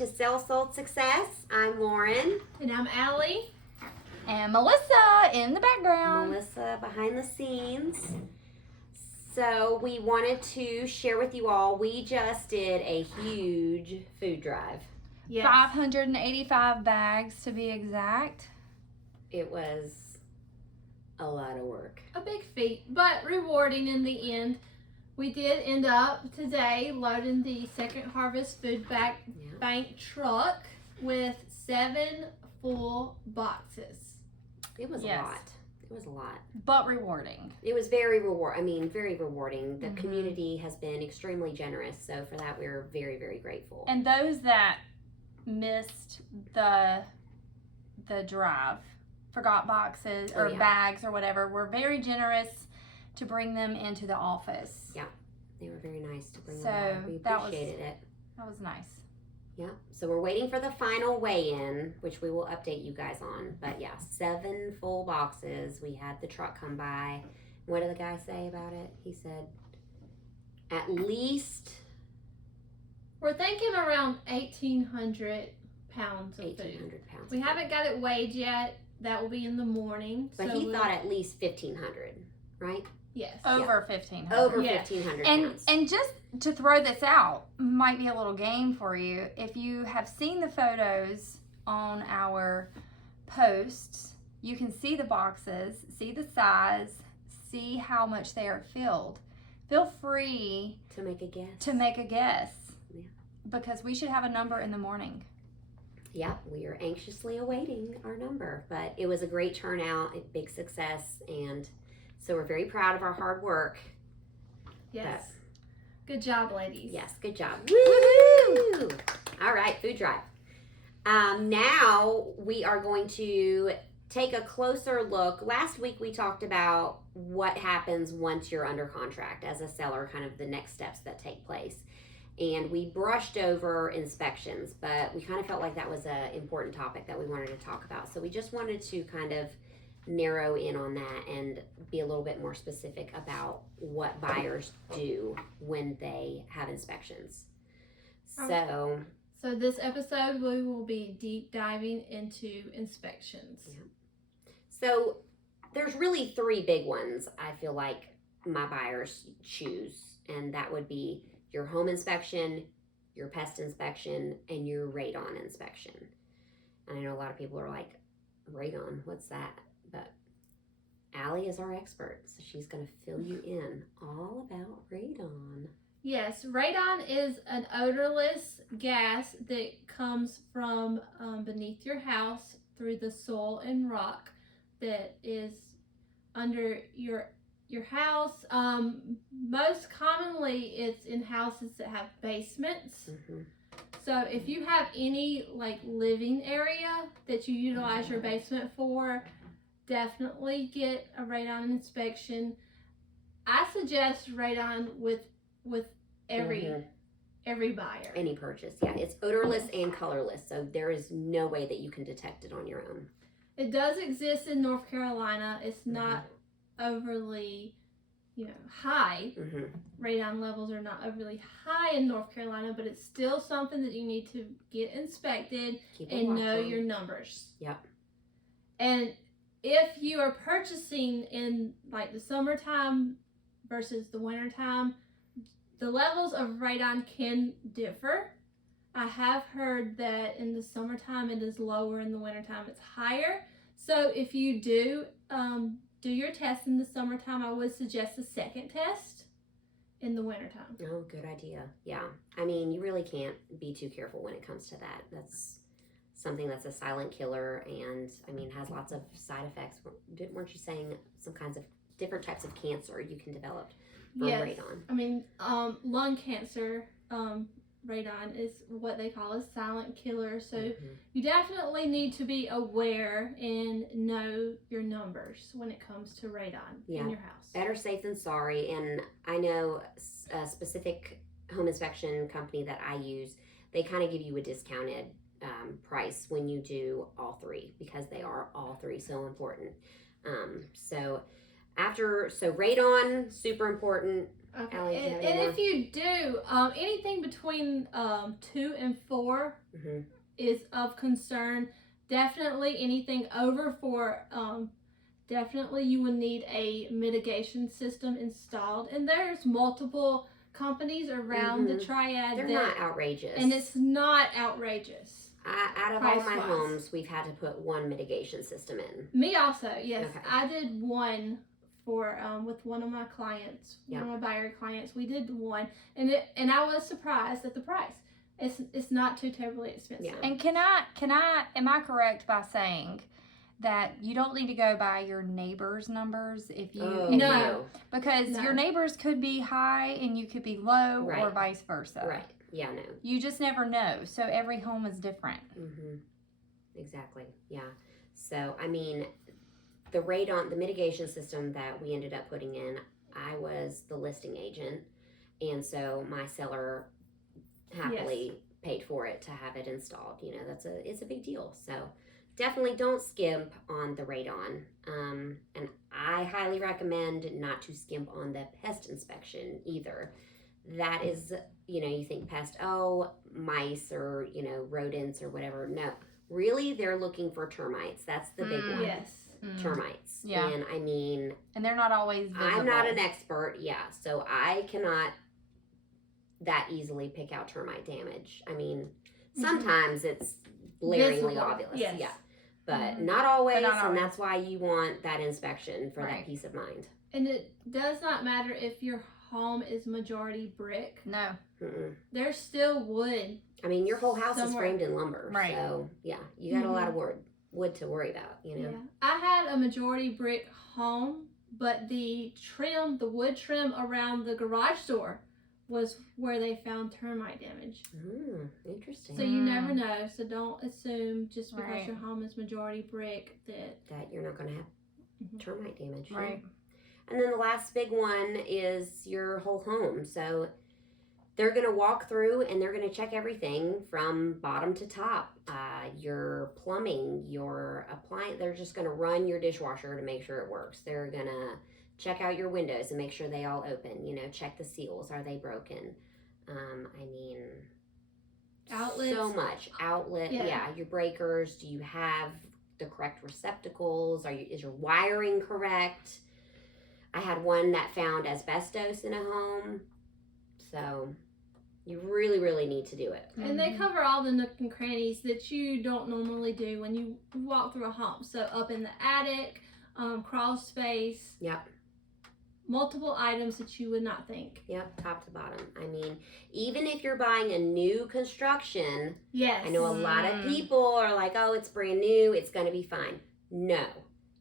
to Sell Sold Success. I'm Lauren. And I'm Allie. And Melissa in the background. Melissa behind the scenes. So we wanted to share with you all, we just did a huge food drive. Yes. 585 bags to be exact. It was a lot of work. A big feat, but rewarding in the end. We did end up today loading the Second Harvest Food Bank truck with 7 full boxes. It was a lot. It was a lot. But rewarding. It was very very rewarding. The community has been extremely generous. So for that, we're very, very grateful. And those that missed the drive, forgot boxes or bags or whatever, were very generous to bring them into the office. Yeah, they were very nice to bring them out. We appreciated it. That was nice. Yeah, so we're waiting for the final weigh-in, which we will update you guys on. But yeah, 7 full boxes. We had the truck come by. What did the guy say about it? He said, at least... We're thinking around 1,800 pounds of 1,800 pounds. We haven't got it weighed yet. That will be in the morning. But he thought at least 1,500, right? Yes. Over 1,500. Over 1,500 pounds. And just to throw this out, might be a little game for you. If you have seen the photos on our posts, you can see the boxes, see the size, see how much they are filled. Feel free to make a guess. Yeah. Because we should have a number in the morning. Yeah, we are anxiously awaiting our number. But it was a great turnout, a big success, and so we're very proud of our hard work. Yes. Good job, ladies. Yes, good job. Woo! All right, food drive. Now we are going to take a closer look. Last week we talked about what happens once you're under contract as a seller, kind of the next steps that take place. And we brushed over inspections, but we kind of felt like that was an important topic that we wanted to talk about. So we just wanted to kind of narrow in on that and be a little bit more specific about what buyers do when they have inspections. So this episode we will be deep diving into inspections. Yeah. So there's really 3 big ones I feel like my buyers choose, and that would be your home inspection, your pest inspection, and your radon inspection. And I know a lot of people are like, radon, what's that? But Allie is our expert, so she's going to fill you in all about radon. Yes, radon is an odorless gas that comes from beneath your house through the soil and rock that is under your house. Most commonly it's in houses that have basements. So if you have any like living area that you utilize your basement for, definitely get a radon inspection. I suggest radon with every buyer. Any purchase, yeah. It's odorless and colorless, so there is no way that you can detect it on your own. It does exist in North Carolina. It's not overly, high. Radon levels are not overly high in North Carolina, but it's still something that you need to get inspected and know your numbers. Yep. And if you are purchasing in like the summertime versus the wintertime, the levels of radon can differ. I have heard that in the summertime it is lower, in the wintertime it's higher. So if you do your test in the summertime, I would suggest a second test in the wintertime. Oh, good idea. Yeah. I mean, you really can't be too careful when it comes to that. That's something that's a silent killer and, I mean, has lots of side effects. Weren't you saying some kinds of different types of cancer you can develop from radon? I mean, lung cancer, radon is what they call a silent killer. So you definitely need to be aware and know your numbers when it comes to radon in your house. Better safe than sorry. And I know a specific home inspection company that I use, they kind of give you a discounted price when you do all 3, because they are all 3 so important. So So radon, super important. Okay. Allie, do you have And any more? if you do, anything between 2 and 4 Mhm. is of concern. Definitely anything over 4, definitely you would need a mitigation system installed. And there's multiple companies around the Triad. They're not outrageous. And it's not outrageous. Out of all my price-wise. homes, we've had to put one mitigation system in. Me also, yes. Okay. I did one for with one of my clients, Yeah. one of my buyer clients. We did one, and I was surprised at the price. It's not too terribly expensive. Yeah. And am I correct by saying that you don't need to go by your neighbor's numbers if you No. because No. your neighbors could be high and you could be low, or Right. vice versa. Right. Yeah, no. You just never know. So every home is different. Exactly. Yeah. So, I mean, the radon, the mitigation system that we ended up putting in, I was the listing agent. And so my seller happily paid for it to have it installed. You know, it's a big deal. So definitely don't skimp on the radon. And I highly recommend not to skimp on the pest inspection either. That is, you know, you think pest, oh, mice or, you know, rodents or whatever. No, really, they're looking for termites. That's the big one. Yes. Termites. Yeah. And I mean, And they're not always visible. I'm not an expert, yeah, so I cannot that easily pick out termite damage. I mean, sometimes it's blaringly Visible, obvious, yes. yeah, but not always, But not and always. that's why you want that inspection for Right. that peace of mind. And it does not matter if your home is majority brick. No. Mm-mm. There's still wood. I mean, your whole house is Somewhere. framed in lumber, Right. so yeah, you got a lot of wood to worry about, you know. Yeah. I had a majority brick home, but the wood trim around the garage door was where they found termite damage. Interesting. So you never know. So don't assume just because Right. your home is majority brick that. that you're not going to have Mhm. termite damage. Right. And then the last big one is your whole home. So they're going to walk through and they're going to check everything from bottom to top. Your plumbing, your appliance. They're just going to run your dishwasher to make sure it works. They're going to check out your windows and make sure they all open. You know, check the seals. Are they broken? I mean, Outlets. so much. Outlet. Yeah. Yeah. Your breakers. Do you have the correct receptacles? Is your wiring correct? I had one that found asbestos in a home. So you really, really need to do it. And they cover all the nook and crannies that you don't normally do when you walk through a home. So up in the attic, crawl space. Yep. Multiple items that you would not think. Yep, top to bottom. I mean, even if you're buying a new construction, Yes. I know a lot of people are like, oh, it's brand new, it's going to be fine. No,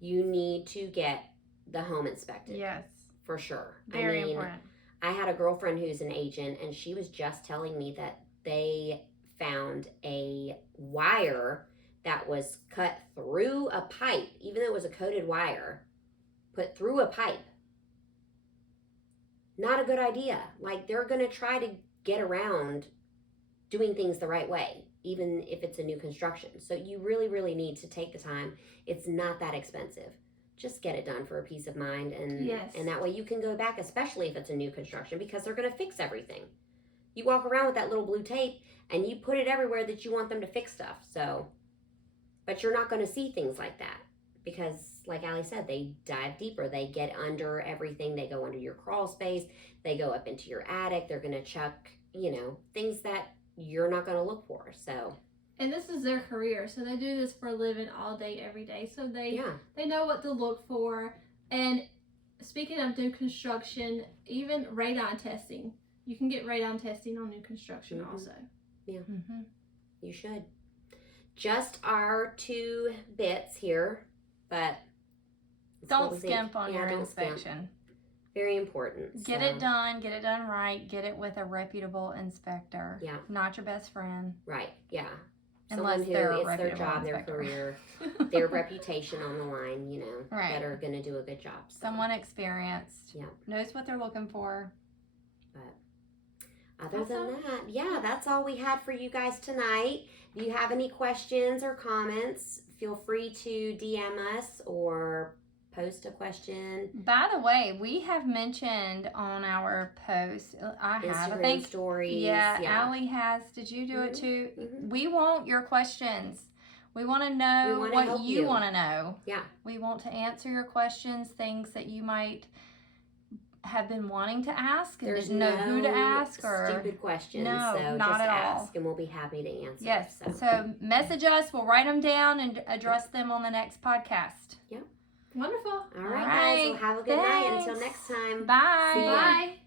you need to get the home inspected. Yes. For sure. Very important. I had a girlfriend who's an agent, and she was just telling me that they found a wire that was cut through a pipe, even though it was a coated wire, put through a pipe. Not a good idea. Like, they're going to try to get around doing things the right way, even if it's a new construction. So you really, really need to take the time. It's not that expensive. Just get it done for a peace of mind, and that way you can go back, especially if it's a new construction, because they're going to fix everything. You walk around with that little blue tape and you put it everywhere that you want them to fix stuff. So, but you're not going to see things like that because, like Allie said, they dive deeper. They get under everything. They go under your crawl space. They go up into your attic. They're going to chuck, you know, things that you're not going to look for. So. And this is their career, so they do this for a living all day, every day. So they know what to look for. And speaking of new construction, even radon testing, you can get radon testing on new construction also. Yeah, you should. Just our 2 bits here, but don't skimp on your inspection. Very important. Get it done right. Get it with a reputable inspector. Yeah, not your best friend. Right. Yeah. Unless someone who it's their job, inspector. their career, their reputation on the line, you know, right. that are going to do a good job. So. Someone experienced, knows what they're looking for. But other than that, yeah, that's all we had for you guys tonight. If you have any questions or comments, feel free to DM us or post a question. By the way, we have mentioned on our post, I have, I Instagram think. stories. Yeah, Allie has. Did you do it too? Mhm. We want your questions. We want to know what you want to know. Yeah. We want to answer your questions, things that you might have been wanting to ask and There's didn't know who to ask or stupid questions. No, so not just at ask all. and we'll be happy to answer. Yes. So message us. We'll write them down and address them on the next podcast. Wonderful. All right, guys. Well, have a good night. Until next time. Bye. See ya. Bye.